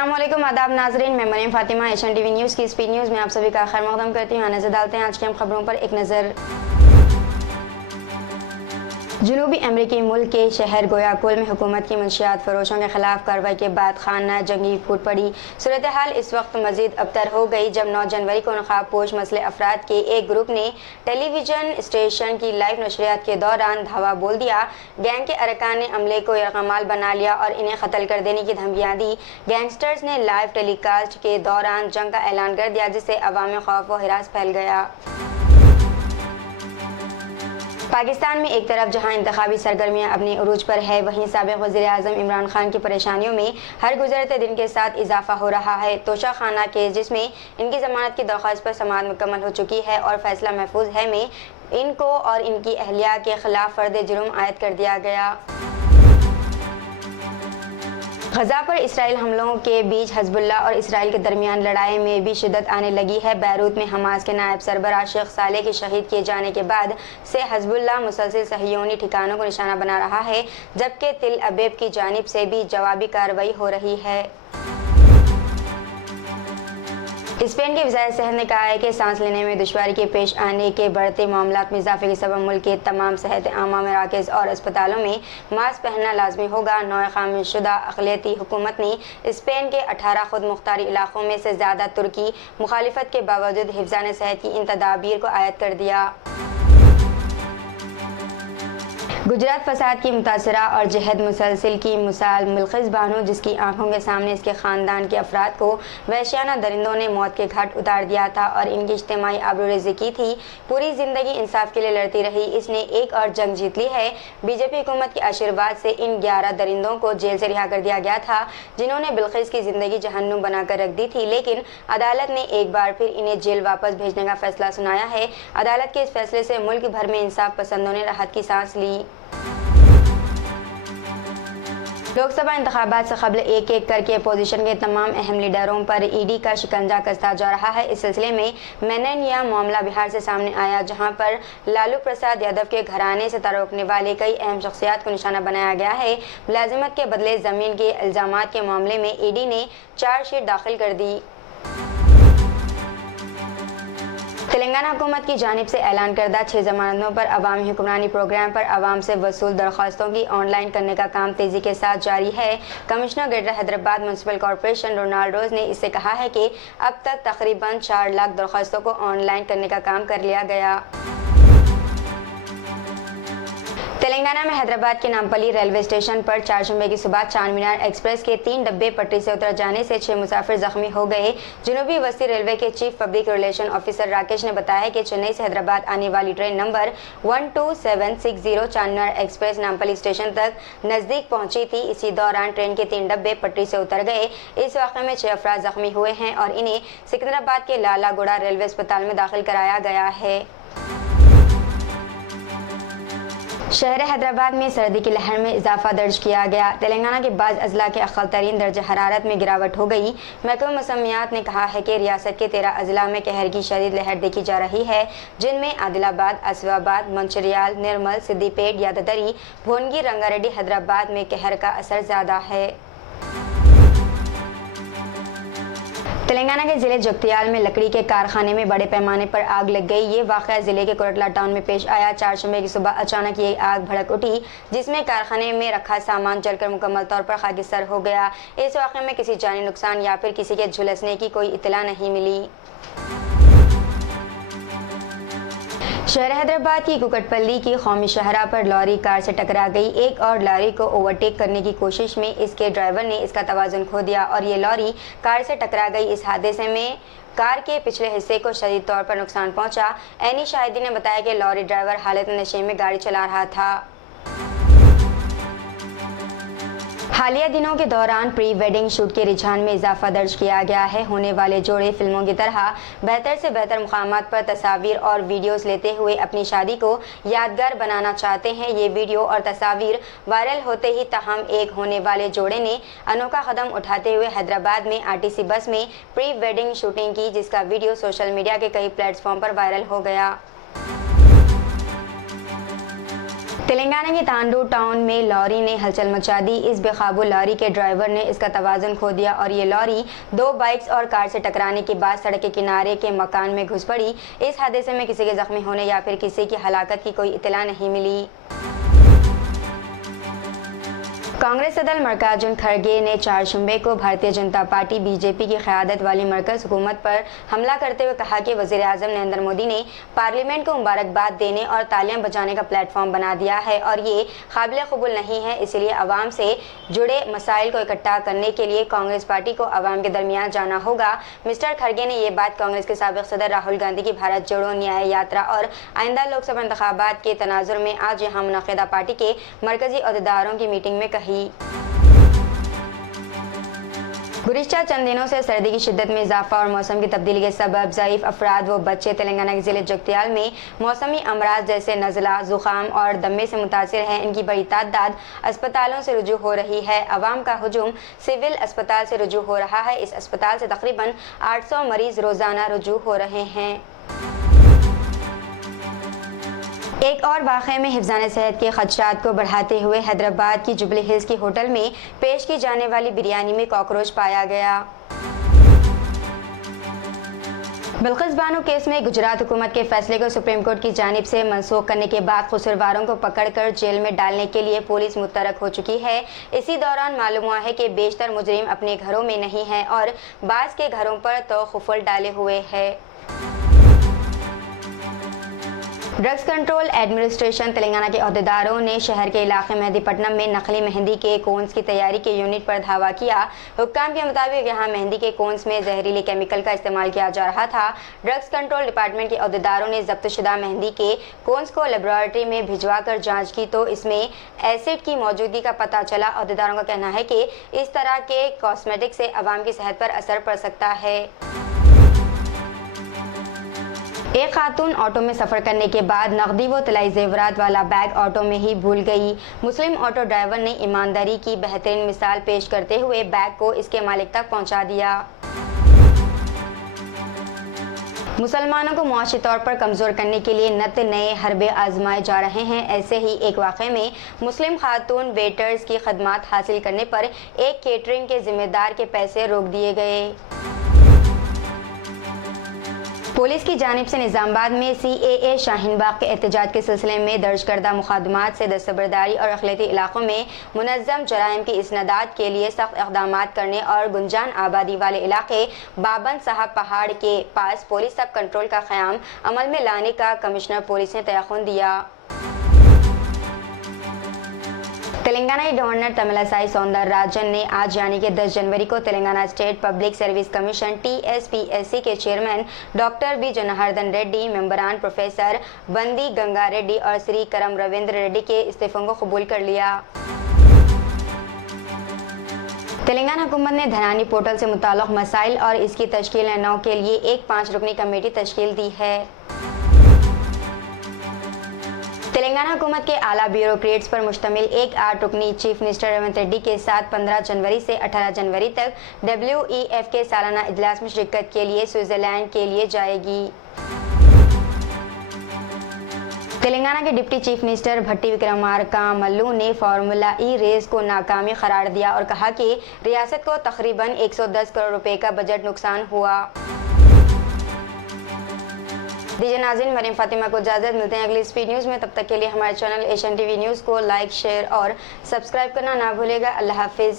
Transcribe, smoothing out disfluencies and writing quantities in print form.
अस्सलाम वालेकुम, आदाब नाजरीन। मैं Maryam Fatima Asian TV news की स्पीड न्यूज़ में आप सभी का खैर मकदम करती हूँ। नजर डालते हैं आज की हम खबरों पर एक नज़र। जनूबी अमरीकी मुल्क के शहर गोयाकुल में हुकूमत की मंशियात फरोशों के खिलाफ कार्रवाई के बाद खाना जंगी फूट पड़ी। सूरत हाल इस वक्त मजीद अबतर हो गई जब 9 जनवरी को नकाब पोश मसले अफराद के एक ग्रुप ने टेलीविजन स्टेशन की लाइव नशरियात के दौरान धावा बोल दिया। गैंग के अरकान ने अमले को यरगमाल बना लिया और इन्हें कत्ल कर देने की धमकियां दी। गैंगस्टर्स ने लाइव टेलीकास्ट के दौरान जंग का ऐलान कर दिया, जिससे अवाम में खौफ व हिरास फैल गया। पाकिस्तान में एक तरफ जहां इंतखाबी सरगर्मियां अपने उरूज पर है, वहीं साबिक वज़ीर आज़म इमरान खान की परेशानियों में हर गुजरते दिन के साथ इजाफा हो रहा है। तोशा खाना केस, जिसमें इनकी जमानत की दरख्वास्त पर समाअत मुकम्मल हो चुकी है और फैसला महफूज है, में इनको और इनकी अहलिया के खिलाफ फर्द जुर्म आयद कर दिया गया। गजा पर इसराइल हमलों के बीच हिजबुल्लाह और इसराइल के दरमियान लड़ाई में भी शिद्दत आने लगी है। बैरूत में हमास के नायब सरबराह शेख सालेह के शहीद किए जाने के बाद से हिजबुल्लाह मुसलसल सहयोनी ठिकानों को निशाना बना रहा है, जबकि तिल अबीब की जानिब से भी जवाबी कार्रवाई हो रही है। स्पेन के वज़ीर सेहत ने कहा है कि सांस लेने में दुश्वारी के पेश आने के बढ़ते मामलात में इजाफे के सबब मुल्क के तमाम सेहत आमा मराकज़ और अस्पतालों में मास्क पहनना लाजमी होगा। नौ खामिशुदा अक़लियती हुकूमत ने स्पेन के 18 खुद मुख्तारी इलाकों में से ज़्यादा तुर्की मुखालिफत के बावजूद हिफ़्ज़ान सेहत की इन तदाबीर को आयद कर दिया। गुजरात फसाद की मुतासरा और जहद मुसलसिल की मिसाल मुल्खिस बानो, जिसकी आंखों के सामने इसके ख़ानदान के अफराद को वहशियाना दरिंदों ने मौत के घाट उतार दिया था और इनकी इज्तिमाई आबरूरेज़ी की थी। पूरी ज़िंदगी इंसाफ के लिए लड़ती रही, इसने एक और जंग जीत ली है। बीजेपी हुकूमत के आशीर्वाद से इन 11 दरिंदों को जेल से रिहा कर दिया गया था, जिन्होंने बिल्किस की ज़िंदगी जहन्नुम बनाकर रख दी थी, लेकिन अदालत ने एक बार फिर इन्हें जेल वापस भेजने का फैसला सुनाया है। अदालत के इस फैसले से मुल्क भर में इंसाफ पसंदों ने राहत की सांस ली। लोकसभा इंतखाबात से कबल एक एक करके अपोजिशन के तमाम अहम लीडरों पर ईडी का शिकंजा कसता जा रहा है। इस सिलसिले में मैननिया मामला बिहार से सामने आया, जहां पर लालू प्रसाद यादव के घराने से ताल्लुक़ रखने वाले कई अहम शख्सियात को निशाना बनाया गया है। मुलाजिमत के बदले ज़मीन के इल्ज़ामात के मामले में ईडी ने चार्जशीट दाखिल कर दी। तेलंगाना हुकूमत की जानिब से ऐलान करदा 6 जमानतों पर अवामी हुक्मरानी प्रोग्राम पर आवाम से वसूल दरख्वास्तों की ऑनलाइन करने का काम तेज़ी के साथ जारी है। Commissioner Greater Hyderabad municipal corporation Ronald Rose ने इससे कहा है कि अब तक तकरीबन 4 लाख दरख्वास्तों को ऑनलाइन करने का काम कर लिया गया। तेलंगाना में हैदराबाद के नामपल्ली रेलवे स्टेशन पर चारशंबे की सुबह चार मीनार एक्सप्रेस के 3 डब्बे पटरी से उतर जाने से 6 मुसाफिर जख्मी हो गए। जनूबी वस्ती रेलवे के chief public relation officer Rakesh ने बताया कि चेन्नई से हैदराबाद आने वाली ट्रेन नंबर 12760 चार मीनार एक्सप्रेस नामपल्ली स्टेशन तक नज़दीक पहुंची थी। इसी दौरान ट्रेन के 3 डब्बे पटरी से उतर गए। इस वाक़े में 6 अफराद जख्मी हुए हैं और इन्हें सिकंदराबाद के लालागुड़ा रेलवे अस्पताल में दाखिल कराया गया है। शहर हैदराबाद में सर्दी की लहर में इजाफा दर्ज किया गया। तेलंगाना के बाद अजला के अक़ल तरीन दर्जा हरारत में गिरावट हो गई। महकमा मौसमियात ने कहा है कि रियासत के 13 अजला में कहर की शदीद लहर देखी जा रही है, जिनमें आदिलाबाद, आसिफाबाद, मंचिर्याल, निर्मल, सिद्दीपेट, यादतरी, भोनगी, रंगारेड्डी, हैदराबाद में कहर का असर ज़्यादा है। तेलंगाना के जिले जगतियाल में लकड़ी के कारखाने में बड़े पैमाने पर आग लग गई। ये वाक़या जिले के कोरटला टाउन में पेश आया। चारशंबे की सुबह अचानक ये आग भड़क उठी, जिसमें कारखाने में रखा सामान जलकर मुकम्मल तौर पर खाकिस्तान हो गया। इस वाक़े में किसी जानी नुकसान या फिर किसी के झुलसने की कोई इत्तला नहीं मिली। शहर हैदराबाद की कुकटपल्ली की कौमी शाहराह पर लॉरी कार से टकरा गई। एक और लॉरी को ओवरटेक करने की कोशिश में इसके ड्राइवर ने इसका तवाज़ुन खो दिया और ये लॉरी कार से टकरा गई। इस हादसे में कार के पिछले हिस्से को शदीद तौर पर नुकसान पहुंचा। ऐनी शाहिदी ने बताया कि लॉरी ड्राइवर हालत नशे में गाड़ी चला रहा था। हालिया दिनों के दौरान प्री वेडिंग शूट के रुझान में इजाफा दर्ज किया गया है। होने वाले जोड़े फिल्मों की तरह बेहतर से बेहतर मुकामात पर तस्वीर और वीडियोस लेते हुए अपनी शादी को यादगार बनाना चाहते हैं। ये वीडियो और तस्वीर वायरल होते ही तहम एक होने वाले जोड़े ने अनोखा कदम उठाते हुए हैदराबाद में आरटीसी बस में प्री वेडिंग शूटिंग की, जिसका वीडियो सोशल मीडिया के कई प्लेटफॉर्म पर वायरल हो गया। तेलंगाना के तांडू टाउन में लॉरी ने हलचल मचा दी। इस बेकाबू लॉरी के ड्राइवर ने इसका तवाज़ुन खो दिया और ये लॉरी दो बाइक्स और कार से टकराने के बाद सड़क के किनारे के मकान में घुस पड़ी। इस हादसे में किसी के जख्मी होने या फिर किसी की हलाकत की कोई इत्तला नहीं मिली। कांग्रेस सदर मल्लिकार्जुन खड़गे ने 4 शुंबे को भारतीय जनता पार्टी बीजेपी की क़यादत वाली मरकज़ हुकूमत पर हमला करते हुए कहा कि वज़ीर आज़म नरेंद्र मोदी ने पार्लियामेंट को मुबारकबाद देने और तालियां बजाने का प्लेटफॉर्म बना दिया है और ये काबिल कबूल नहीं है। इसलिए अवाम से जुड़े मसाइल को इकट्ठा करने के लिए कांग्रेस पार्टी को अवाम के दरमियान जाना होगा। मिस्टर खड़गे ने ये बात कांग्रेस के साबिक़ सदर राहुल गांधी की भारत जोड़ो न्याय यात्रा और आइंदा लोकसभा इंतखाबात के तनाजुर में आज यहाँ मुनक़िदा पार्टी के मरकज़ी अहदेदारों की मीटिंग में कही। गुज़िश्ता चंद दिनों से सर्दी की शिद्दत में इजाफा और मौसम की तब्दीली के सबब ज़ईफ़ अफराद व बच्चे तेलंगाना के ज़िले जगतियाल में मौसमी अमराज जैसे नज़ला, ज़ुकाम और दमे से मुतासिर हैं। इनकी बड़ी तादाद अस्पतालों से रुजू हो रही है। अवाम का हुजूम सिविल अस्पताल से रुजू हो रहा है। इस अस्पताल से तकरीबन 800 मरीज़ रोज़ाना रुजू हो रहे हैं। एक और वाक़े में हिफ़्ज़ान सेहत के ख़दशात को बढ़ाते हुए हैदराबाद की जुबली हिल्स की होटल में पेश की जाने वाली बिरयानी में कॉकरोच पाया गया। बिल्किस बानो केस में गुजरात हुकूमत के फैसले को सुप्रीम कोर्ट की जानिब से मनसूख करने के बाद कसूरवारों को पकड़कर जेल में डालने के लिए पुलिस मुतरक हो चुकी है। इसी दौरान मालूम हुआ है कि बेशतर मुजरिम अपने घरों में नहीं हैं और बाज़ के घरों पर तो खुफल डाले हुए हैं। ड्रग्स कंट्रोल एडमिनिस्ट्रेशन तेलंगाना के अहदेदारों ने शहर के इलाके मेहंदीपट्टनम में नकली मेहंदी के कोन्स की तैयारी के यूनिट पर धावा किया। हुक्काम के मुताबिक यहाँ मेहंदी के कोन्स में जहरीले केमिकल का इस्तेमाल किया जा रहा था। ड्रग्स कंट्रोल डिपार्टमेंट के अहदेदारों ने जब्तशुदा मेहंदी के कोन्स को लेबोरेटरी में भिजवा कर जाँच की तो इसमें एसिड की मौजूदगी का पता चला। अहदेदारों का कहना है कि इस तरह के कॉस्मेटिक से अवाम की सेहत पर असर पड़ सकता है। एक खातून ऑटो में सफ़र करने के बाद नकदी व तलाई जेवरात वाला बैग ऑटो में ही भूल गई। मुस्लिम ऑटो ड्राइवर ने ईमानदारी की बेहतरीन मिसाल पेश करते हुए बैग को इसके मालिक तक पहुंचा दिया। मुसलमानों को मुआशी तौर पर कमज़ोर करने के लिए नित नए हरबे आजमाए जा रहे हैं। ऐसे ही एक वाक़े में मुस्लिम खातून वेटर्स की खदमात हासिल करने पर एक केटरिंग के जिम्मेदार के पैसे रोक दिए गए। पुलिस की जानिब से निज़ामाबाद में CAA शाहीन बाग के एहतजाज के सिलसिले में दर्ज करदा मुक़ादमात से दस्तबरदारी और अक़लियती इलाक़ों में मुनज़्ज़म जराइम की इसनादात के लिए सख्त इक़दामात करने और गुंजान आबादी वाले इलाके बाबन साहब पहाड़ के पास पुलिस सब कंट्रोल का क़याम अमल में लाने का कमिश्नर पुलिस ने तयख़ुन दिया। तेलंगाना के गवर्नर तमिलिसाई सौंदरराजन ने आज यानी कि 10 जनवरी को Telangana state public service commission TSPSC के chairman doctor B Janardhan Reddy, मेंबरान प्रोफेसर बंदी गंगा रेड्डी और श्री करम रविंद्र रेड्डी के इस्तीफ़ों को कबूल कर लिया। तेलंगाना हुकूमत ने धनानी पोर्टल से मुताल्लिक़ मसाइल और इसकी तश्कील नौ के लिए एक 5 रुकनी कमेटी तश्कील दी है। तेलंगाना हुकूमत के आला ब्यूरोक्रेट्स पर मुश्तमिल एक 8 रुकनी चीफ मिनिस्टर रेवंत रेड्डी के साथ 15 जनवरी से 18 जनवरी तक WEF के सालाना इजलास में शिरकत के लिए स्विट्ज़रलैंड के लिए जाएगी। तेलंगाना के डिप्टी चीफ मिनिस्टर भट्टी विक्रमार्का मल्लू ने फार्मूला ई रेस को नाकामी करार दिया और कहा कि रियासत को तकरीबन 110 करोड़ रुपए का बजट नुकसान हुआ। दीजिए नाज़रीन, मरीम फातिमा को इजाज़त, मिलते हैं अगली स्पीड न्यूज़ में। तब तक के लिए हमारे चैनल एशियन TV न्यूज़ को लाइक, शेयर और सब्सक्राइब करना ना भूलेगा। अल्लाह हाफिज़।